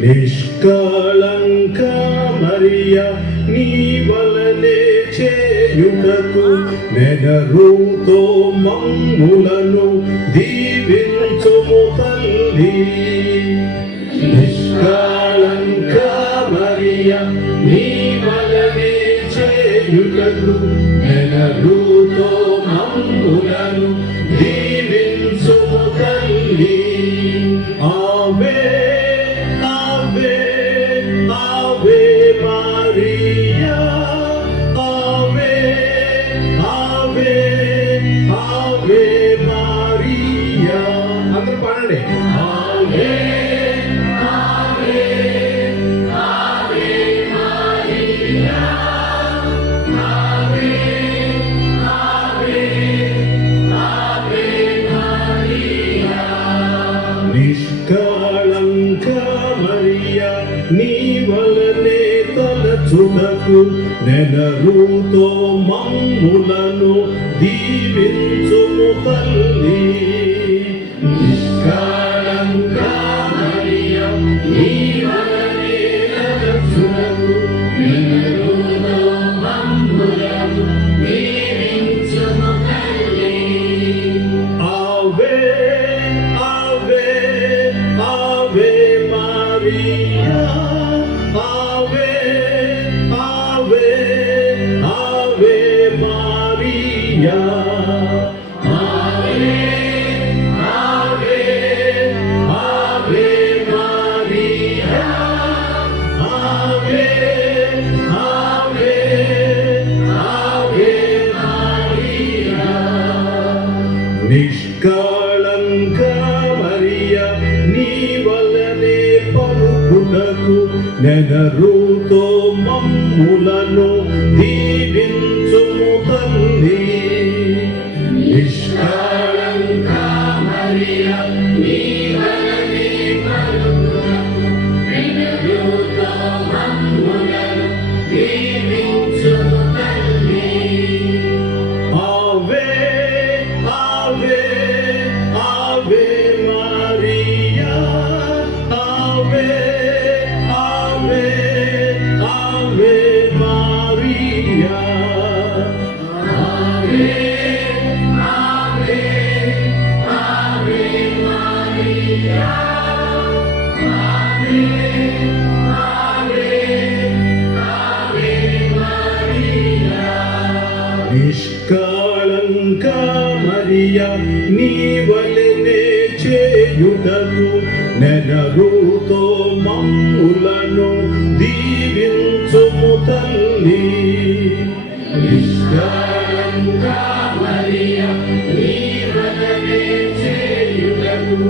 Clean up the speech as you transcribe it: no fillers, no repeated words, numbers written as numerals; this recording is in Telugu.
నిష్కళంక మరియ నీ వలనే చేయుటకు నెనరుతో మమ్ములను దీవించుము తల్లి. నిష్కళంక మరియ నీ వలనే చేయుటకు నెనరుతో మమ్ములను దీవించుము తల్లి. ఆవే ఆవే ఆవే మరియా, ఆవే ఆవే ఆవే మరియా. అందరూ పాడండి. ఆవే ఆవే ఆవే మరియా, ఆవే ఆవే ఆవే మరియా. నిష్కళంక మరియా నీ వలనే తలచుటకు నెనరుతో మమ్ములను దీవించుము తల్లి. నిష్కళంక మరియా నీ వలనే తలచుటకు నెనరుతో మమ్ములను దీవించుము తల్లి. ఆవే ఆవే ఆవే మరియా, ఆవే ఆవే ఆవే మరియా, ఆవే ఆవే ఆవే మరియా, ఆవే ఆవే ఆవే మరియా. నిష్కళంక మరియా నీ వలనే పలుకుటకు నెనరుతో మమ్ములను దీవించుము తల్లి. నిష్కళంక మరియా నీ వలనే పలుకుటకు నెనరుతో మమ్ములను దీవించుము తల్లి. ఆవే ఆవే ఆవే మరియా, ఆవే ఆవే ఆవే మరియా, ఆవే ఆవే ఆవే మరియా, ఆవే ఆవే ఆవే మరియా. నిష్కళంక మరియా నీ వలనే చేయుటకు నెనరుతో మమ్ములను దీవించుము తల్లి. నిష్కళంక మరియా నీ వలనే చేయుటకు